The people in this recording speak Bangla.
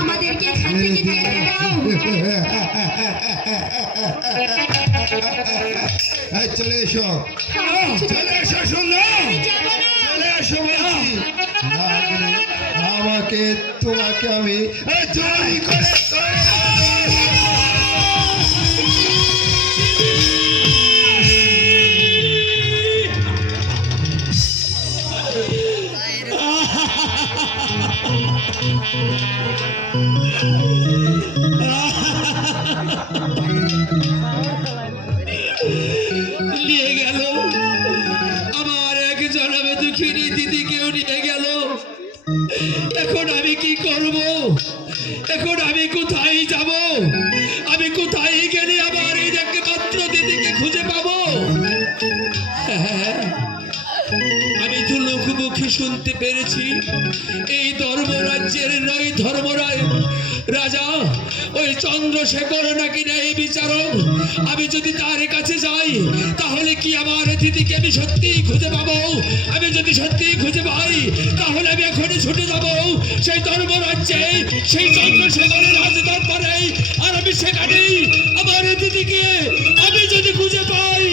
আমাদেরকে এখান থেকে যেতে দাও। চলে এসো, চলে এসো, সুন্দর চলে এসো বলছি। না গেলে আমাকে তোমাকে আমি জয় করে নিয়ে গেল আমার এক জনমে দুঃখিনী দিদিকেও নিয়ে গেল। এখন আমি কি করব? এখন আমি কোথায় যাব? আমি কোথায় গেলে আমার এই একমাত্র দিদিকে খুঁজে পাবো? আমি তো লোকমুখে শুনতে পেরেছি এই ধর্মরাজ্যের নয় ধর্মরায় রাজা ওই চন্দ্রশেখর নাকি নেই বিচারক। আমি যদি তার কাছে যাই তাহলে কি আমার দিদিকে আমি সত্যিই খুঁজে পাবো? আমি যদি সত্যিই খুঁজে পাই তাহলে আমি এখনই ছুটে যাব সেই ধর্মরাজ্যে, সেই চন্দ্রশেখরের রাজদরবারে। আর আমি সেখানেই আমার দিদিকে আমি যদি খুঁজে পাই